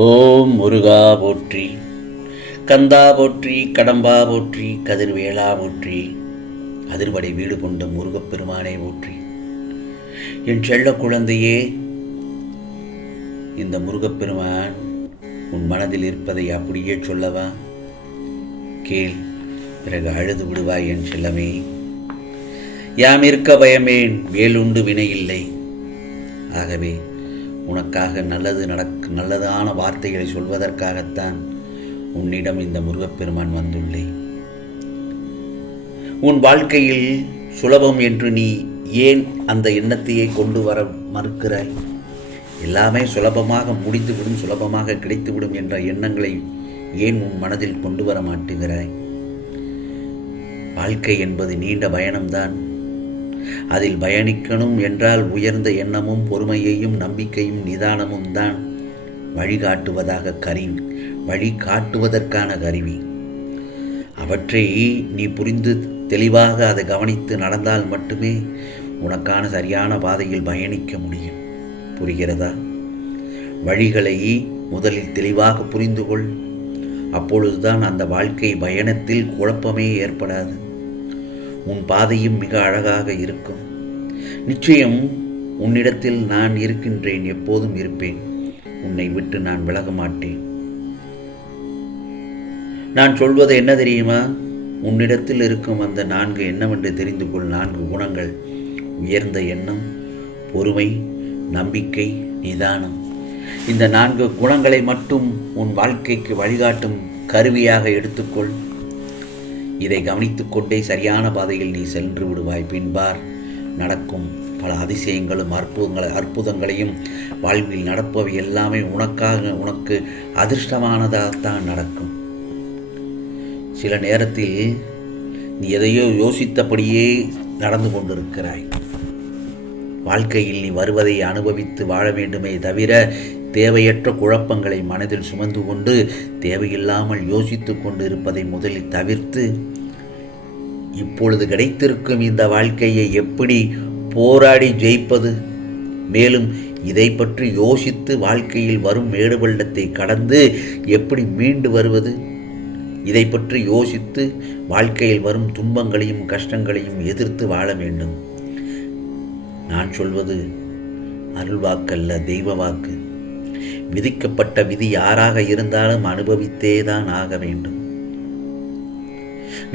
ஓம் முருகா போற்றி, கந்தா போற்றி, கடம்பா போற்றி, கதிர்வேளா போற்றி, அதிர்வடை வீடு கொண்ட முருகப்பெருமானை போற்றி. என் செல்ல குழந்தையே, இந்த முருகப்பெருமான் உன் மனதில் இருப்பதை அப்படியே சொல்லவா? கேள், பிறகு அழுது விடுவாய் என் செல்லமே. யாம் இருக்க பயமேன், வேலுண்டு வினையில்லை. ஆகவே உனக்காக நல்லதான வார்த்தைகளை சொல்வதற்காகத்தான் உன்னிடம் இந்த முருகப்பெருமான் வந்துள்ளேன். உன் வாழ்க்கையில் சுலபம் என்று நீ ஏன் அந்த எண்ணத்தையே கொண்டு வர மறுக்கிறாய்? எல்லாமே சுலபமாக முடிந்துவிடும், சுலபமாக கிடைத்துவிடும் என்ற எண்ணங்களை ஏன் உன் மனதில் கொண்டு வர மாட்டுகிறாய்? வாழ்க்கை என்பது நீண்ட பயணம்தான். அதில் பயணிக்கணும் என்றால் உயர்ந்த எண்ணமும் பொறுமையையும் நம்பிக்கையும் நிதானமும் தான் வழிகாட்டுவதற்கான கருவி. அவற்றை நீ புரிந்து தெளிவாக அதை கவனித்து நடந்தால் மட்டுமே உனக்கான சரியான பாதையில் பயணிக்க முடியும். புரிகிறதா? வழிகளை முதலில் தெளிவாக புரிந்து கொள். அப்பொழுதுதான் அந்த வாழ்க்கை பயணத்தில் குழப்பமே ஏற்படாது. உன் பாதையும் மிக அழகாக இருக்கும். நிச்சயம் உன்னிடத்தில் நான் இருக்கின்றேன், எப்போதும் இருப்பேன். உன்னை விட்டு நான் விலக மாட்டேன். நான் சொல்வது என்ன தெரியுமா? உன்னிடத்தில் இருக்கும் அந்த 4 என்னவென்று தெரிந்து கொள். 4 குணங்கள்: உயர்ந்த எண்ணம், பொறுமை, நம்பிக்கை, நிதானம். இந்த 4 குணங்களை மட்டும் உன் வாழ்க்கைக்கு வழிகாட்டும் கருவியாக எடுத்துக்கொள். இதை கவனித்து கொண்டே சரியான பாதையில் நீ சென்று விடுவாய். பின்பார் நடக்கும் பல அதிசயங்களும் அற்புதங்களையும் வாழ்வில் நடப்பவை எல்லாமே உனக்கு அதிர்ஷ்டமானதாகத்தான் நடக்கும். சில நேரத்தில் நீ எதையோ யோசித்தபடியே நடந்து கொண்டிருக்கிறாய். வாழ்க்கையில் நீ வருவதை அனுபவித்து வாழ வேண்டுமே தவிர தேவையற்ற குழப்பங்களை மனதில் சுமந்து கொண்டு தேவையில்லாமல் யோசித்து கொண்டு இருப்பதை முதலில் தவிர்த்து, இப்பொழுது கிடைத்திருக்கும் இந்த வாழ்க்கையை எப்படி போராடி ஜெயிப்பது, மேலும் இதை பற்றி யோசித்து வாழ்க்கையில் வரும் மேடு பள்ளத்தை கடந்து எப்படி மீண்டு வருவது, இதை பற்றி யோசித்து வாழ்க்கையில் வரும் துன்பங்களையும் கஷ்டங்களையும் எதிர்த்து வாழ வேண்டும். நான் சொல்வது அருள்வாக்கல்ல, தெய்வ வாக்கு. விதிக்கப்பட்ட விதி யாராக இருந்தாலும் அனுபவித்தேதான் ஆக வேண்டும்.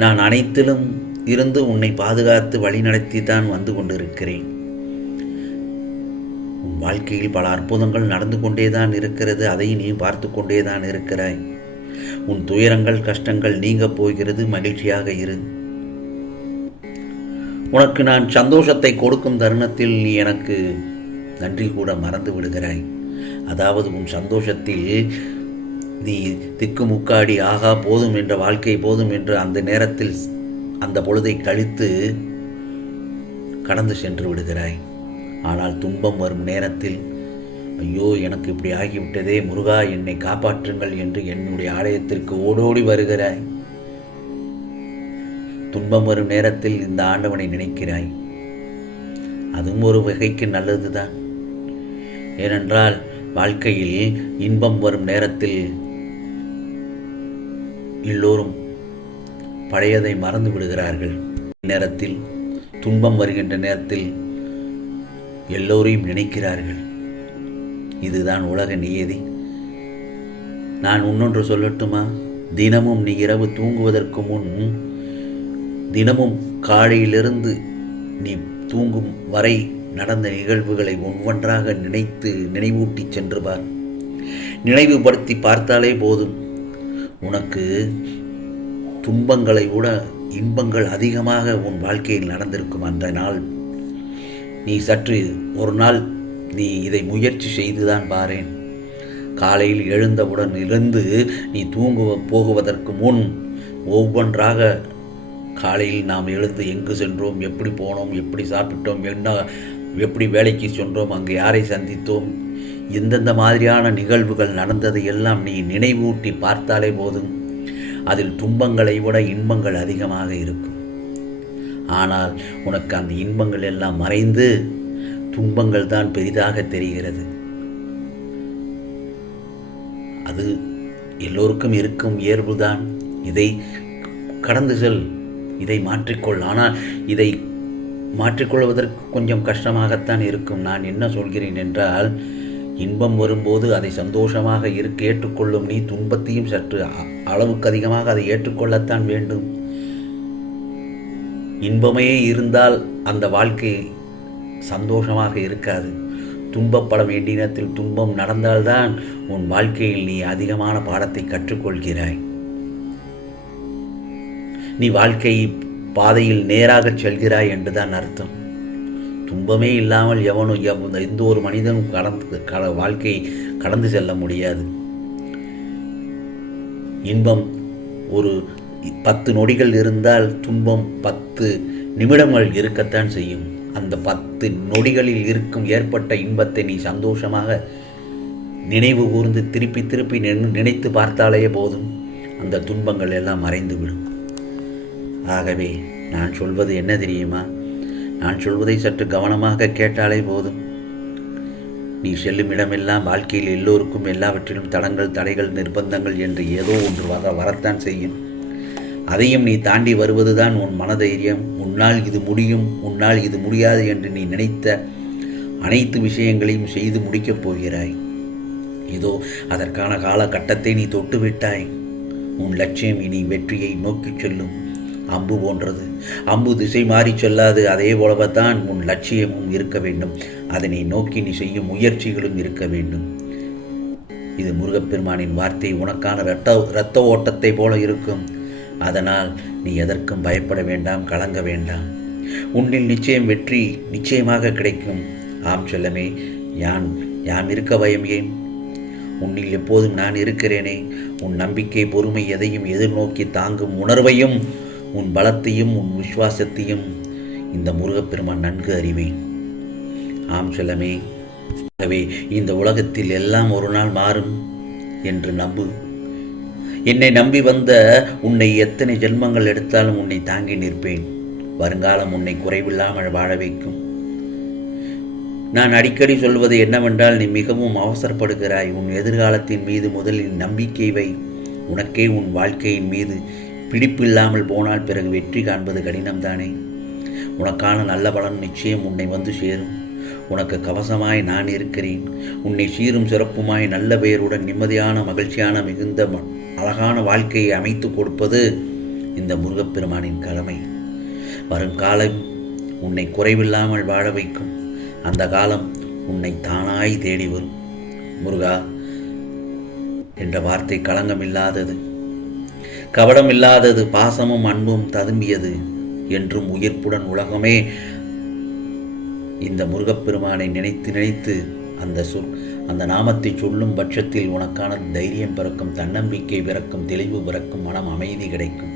நான் அனைத்திலும் இருந்து உன்னை பாதுகாத்து வழிநடத்தி தான் வந்து கொண்டிருக்கிறேன். உன் வாழ்க்கையில் பல அற்புதங்கள் நடந்து கொண்டேதான் இருக்கிறது. அதை நீ பார்த்து கொண்டேதான் இருக்கிறாய். உன் துயரங்கள் கஷ்டங்கள் நீங்க போகிறது. மகிழ்ச்சியாக இரு. உனக்கு நான் சந்தோஷத்தை கொடுக்கும் தருணத்தில் நீ எனக்கு நன்றி கூட மறந்து விடுகிறாய். அதாவது உன் சந்தோஷத்தில் நீ திக்குமுக்காடி ஆகா போதும் என்ற வாழ்க்கை போதும் என்று அந்த நேரத்தில் அந்த பொழுதை கழித்து கடந்து சென்று விடுகிறாய். ஆனால் துன்பம் வரும் நேரத்தில் ஐயோ எனக்கு இப்படி ஆகிவிட்டதே, முருகா என்னை காப்பாற்றுங்கள் என்று என்னுடைய ஆலயத்திற்கு ஓடோடி வருகிறாய். துன்பம் வரும் நேரத்தில் இந்த ஆண்டவனை நினைக்கிறாய். அதுவும் ஒரு வகைக்கு நல்லதுதான். ஏனென்றால் வாழ்க்கையில் இன்பம் வரும் நேரத்தில் எல்லோரும் பழையதை மறந்து விடுகிறார்கள். நேரத்தில் துன்பம் வருகின்ற நேரத்தில் எல்லோரையும் நினைக்கிறார்கள். இதுதான் உலக நியதி. நான் இன்னொன்று சொல்லட்டுமா? தினமும் நீ இரவு தூங்குவதற்கு முன், தினமும் காலையிலிருந்து நீ தூங்கும் வரை நடந்த நிகழ்வுகளை ஒவ்வொன்றாக நினைவூட்டி சென்று பார். நினைவுபடுத்தி பார்த்தாலே போதும். உனக்கு துன்பங்களை விட இன்பங்கள் அதிகமாக உன் வாழ்க்கையில் நடந்திருக்கும். அந்த நாள் நீ ஒரு நாள் நீ இதை முயற்சி செய்துதான் பாரேன். காலையில் எழுந்தவுடன் இருந்து நீ போகுவதற்கு முன் ஒவ்வொன்றாக காலையில் நாம் எழுந்து எங்கு சென்றோம், எப்படி போனோம், எப்படி சாப்பிட்டோம், எப்படி வேலைக்கு சென்றோம், அங்கு யாரை சந்தித்தோம், எந்தெந்த மாதிரியான நிகழ்வுகள் நடந்ததை எல்லாம் நீ நினைவூட்டி பார்த்தாலே போதும். அதில் துன்பங்களை விட இன்பங்கள் அதிகமாக இருக்கும். ஆனால் உனக்கு அந்த இன்பங்கள் எல்லாம் மறைந்து துன்பங்கள் தான் பெரிதாக தெரிகிறது. அது எல்லோருக்கும் இருக்கும் இயல்புதான். இதை கடந்து செல், இதை மாற்றிக்கொள். ஆனால் இதை மாற்றிக்கொள்வதற்கு கொஞ்சம் கஷ்டமாகத்தான் இருக்கும். நான் என்ன சொல்கிறேன் என்றால், இன்பம் வரும்போது அதை சந்தோஷமாக ஏற்றுக்கொள்ளும் நீ துன்பத்தையும் சற்று அளவுக்கு அதிகமாக அதை ஏற்றுக்கொள்ளத்தான் வேண்டும். இன்பமே இருந்தால் அந்த வாழ்க்கை சந்தோஷமாக இருக்காது. துன்பப்பட வேண்டிய நேரத்தில் துன்பம் நடந்தால்தான் உன் வாழ்க்கையில் நீ அதிகமான பாடத்தை கற்றுக்கொள்கிறாய். நீ வாழ்க்கை பாதையில் நேராக செல்கிறாய் என்றுதான் அர்த்தம். துன்பமே இல்லாமல் எவனும் எந்த ஒரு மனிதனும் வாழ்க்கையை கடந்து செல்ல முடியாது. இன்பம் ஒரு 10 நொடிகள் இருந்தால் துன்பம் 10 நிமிடங்கள் இருக்கத்தான் செய்யும். அந்த 10 நொடிகளில் ஏற்பட்ட இன்பத்தை நீ சந்தோஷமாக நினைவு கூர்ந்து திருப்பி திருப்பி நினைத்து பார்த்தாலே போதும், அந்த துன்பங்கள் எல்லாம் மறைந்துவிடும். ஆகவே நான் சொல்வது என்ன தெரியுமா? நான் சொல்வதை சற்று கவனமாக கேட்டாலே போதும். நீ செல்லும் இடமெல்லாம் வாழ்க்கையில் எல்லோருக்கும் எல்லாவற்றிலும் தடைகள் நிர்பந்தங்கள் என்று ஏதோ ஒன்று வரத்தான் செய்யும். அதையும் நீ தாண்டி வருவதுதான் உன் மனதைரியம். உன்னால் இது முடியும், உன்னால் இது முடியாது என்று நீ நினைத்த அனைத்து விஷயங்களையும் செய்து முடிக்கப் போகிறாய். இதோ அதற்கான காலகட்டத்தை நீ தொட்டுவிட்டாய். உன் லட்சியம் இனி வெற்றியை நோக்கி செல்லும் அம்பு போன்றது. அம்பு திசை மாறி செல்லாது. அதே போலத்தான் உன் லட்சியமும் இருக்க வேண்டும். அதனை நோக்கி நீ செய்யும் முயற்சிகளும் இருக்க வேண்டும். இது முருகப்பெருமானின் வார்த்தை. உனக்கான இரத்த ஓட்டத்தை போல இருக்கும். அதனால் நீ எதற்கும் பயப்பட வேண்டாம், கலங்க வேண்டாம். உன்னில் நிச்சயம் வெற்றி நிச்சயமாக கிடைக்கும். ஆம் செல்லமே, யாம் இருக்க பயம் ஏன்? உன்னில் எப்போதும் நான் இருக்கிறேனே. உன் நம்பிக்கை, பொறுமை, எதையும் எதிர்நோக்கி தாங்கும் உணர்வையும் உன் பலத்தையும் உன் விசுவாசத்தையும் இந்த முருகப்பெருமான் நன்கு அறிவேன். ஆம் செல்லமே, ஆகவே இந்த உலகத்தில் எல்லாம் ஒரு நாள் மாறும் என்று நம்பு. என்னை நம்பி வந்த உன்னை எத்தனை ஜென்மங்கள் எடுத்தாலும் உன்னை தாங்கி நிற்பேன். வருங்காலம் உன்னை குறைவில்லாமல் வாழ வைக்கும். நான் அடிக்கடி சொல்வது என்னவென்றால், நீ மிகவும் அவசரப்படுகிறாய். உன் எதிர்காலத்தின் மீது முதலில் நம்பிக்கை வை. உனக்கே உன் வாழ்க்கையின் மீது பிடிப்பில்லாமல் போனால் பிறகு வெற்றி காண்பது கடினம்தானே. உனக்கான நல்ல பலன் நிச்சயம் உன்னை வந்து சேரும். உனக்கு கவசமாய் நான் இருக்கிறேன். உன்னை சீரும் சிறப்புமாய் நல்ல பெயருடன் நிம்மதியான மகிழ்ச்சியான மிகுந்த அழகான வாழ்க்கையை அமைத்து கொடுப்பது இந்த முருகப்பெருமானின் கடமை. வரும் காலம் உன்னை குறைவில்லாமல் வாழ வைக்கும். அந்த காலம் உன்னை தானாய் தேடி வரும். முருகா என்ற வார்த்தை களங்கமில்லாதது, கபடமில்லாதது, பாசமும் அன்பும் ததும்பியது. என்றும் உயிர்ப்புடன் உலகமே இந்த முருகப்பெருமானை நினைத்து நினைத்து அந்த நாமத்தை சொல்லும் பட்சத்தில் உனக்கான தைரியம் பிறக்கும், தன்னம்பிக்கை பிறக்கும், தெளிவு பிறக்கும், மனம் அமைதி கிடைக்கும்.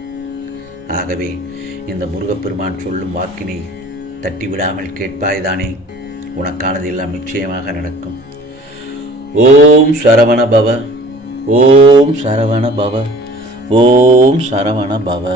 ஆகவே இந்த முருகப்பெருமான் சொல்லும் வாக்கினை தட்டிவிடாமல் கேட்பாய்தானே, உனக்கானது எல்லாம் நிச்சயமாக நடக்கும். ஓம் சரவண பவ, ஓம் சரவண பவ, ஓம் சரவண பவ.